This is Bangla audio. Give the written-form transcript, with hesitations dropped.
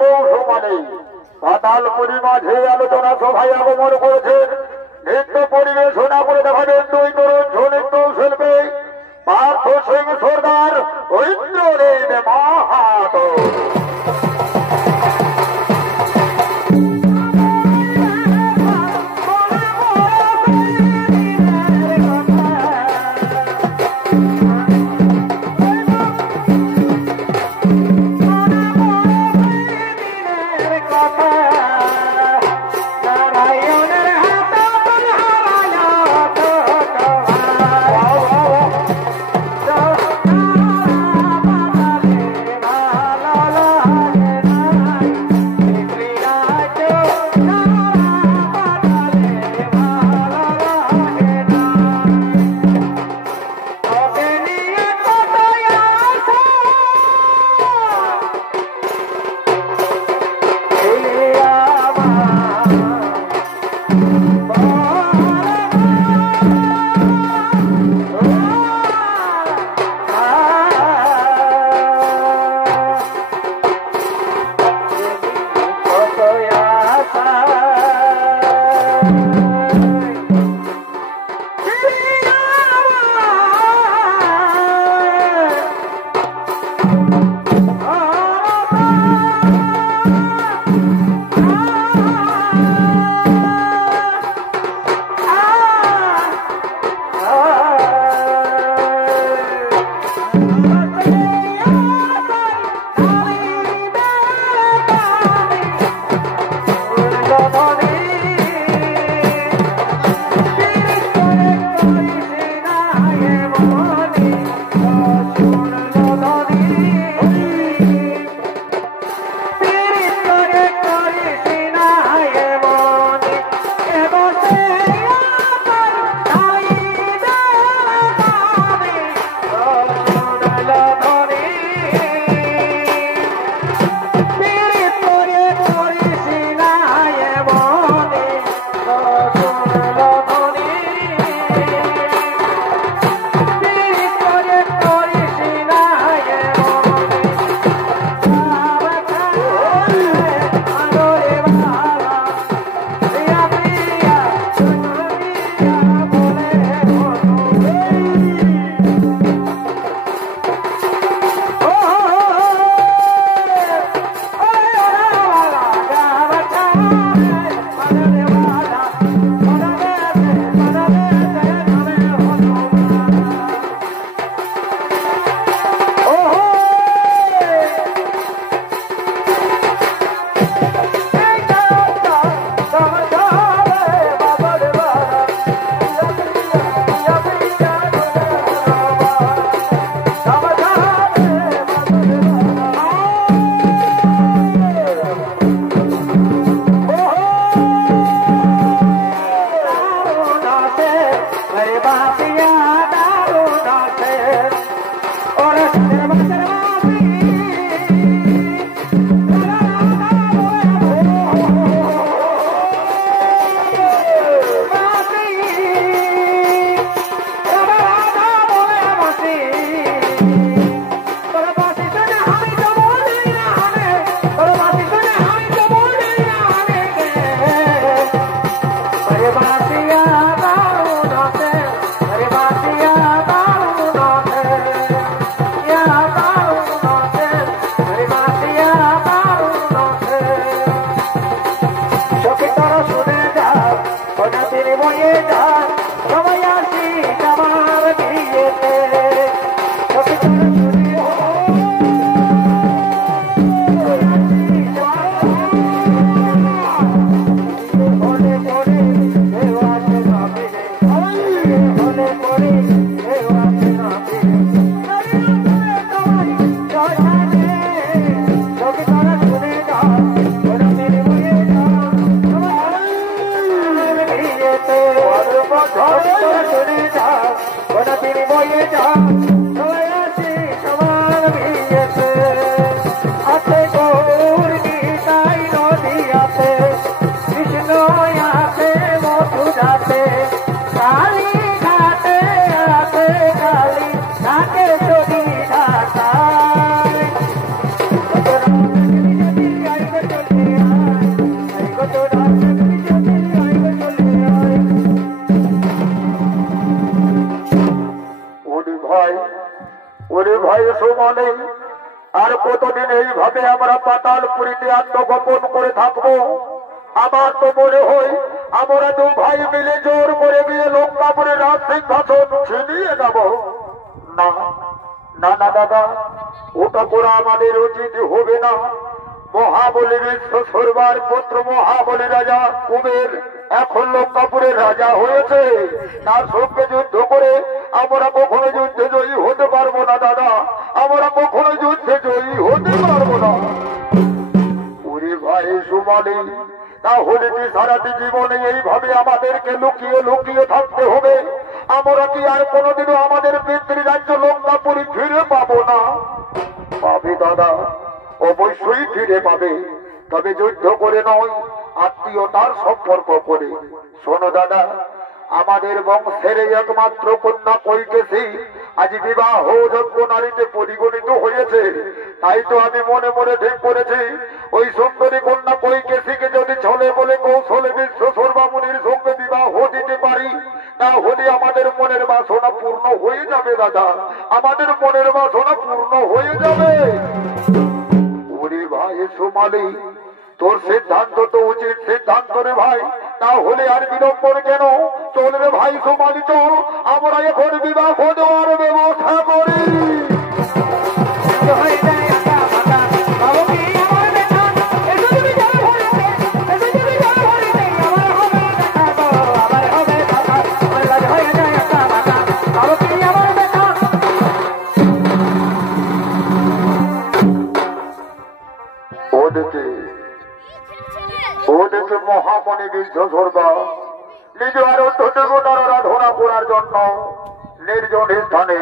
পৌষমানে পাতালপুরী মাঝে আলোচনা সভায় আগমন করেছেন। নৃত্য পরিবেশনা করে দেখাবেন দুই তরুণ ঝুনিত্য শিল্পী পার্থ সিং সর্দার ও ইন্দ্রদেব মাহাতো। la la এইভাবে আমরা পাতালপুরীতে আত্মগোপন করে থাকবো? আমার তো মনে হয় আমরা দু ভাই মিলে জোর করে গিয়ে লঙ্কাপুরের রাজ সিংহাসন ছিনিয়ে নেব। না না না দাদা, ওটা করা আমাদের উচিত হবে না। মহাবলী বিশ্ব সর্বার পুত্র মহাবলী রাজা কুবের এখন লঙ্কাপুরের রাজা হয়েছে। তার সঙ্গে যুদ্ধ করে আমরা কখনো যুদ্ধে জয়ী হতে পারবো না দাদা, আমরা কখনো যুদ্ধে জয়ী হতে পারবো না। ওরে ভাই সুমালি, তাহলে কি সারাটি জীবনে এইভাবে আমাদেরকে লুকিয়ে লুকিয়ে থাকতে হবে? আমরা কি আর কোনোদিনও আমাদের পিতৃরাজ্য লঙ্কাপুরী ফিরে পাবো না? পাবে দাদা, অবশ্যই ফিরে পাবে, তবে যুদ্ধ করে নয়, আত্মীয়তার সম্পর্ক করে। শোনো দাদা, আমাদের বংশের একমাত্র কন্যা কৈকেশী আজ বিবাহ যোগ্য নারীতে পরিগণিত হয়েছে। তাই তো আমি মনে মনে ঠিক করেছি, ওই সুন্দরী কন্যা কৈকেশীকে যদি ছলে বলে কৌশলে বিশ্ব সর্বামুনির সঙ্গে বিবাহ দিতে পারি, তাহলে আমাদের মনের বাসনা পূর্ণ হয়ে যাবে দাদা, আমাদের মনের বাসনা পূর্ণ হয়ে যাবে। ওরে ভাই সুমালি, তোর সিদ্ধান্ত তো উচিত সিদ্ধান্ত রে ভাই, তাহলে আর বিলম্বন কেন? চল রে ভাই সুমালি, চল আমরা এখন বিবাহ দেওয়ার ব্যবস্থা করি। ওদেরকে মহামণি বিশ্ব স্বর্গা নিজ আরো আরাধনা করার জন্য নির্জন স্থানে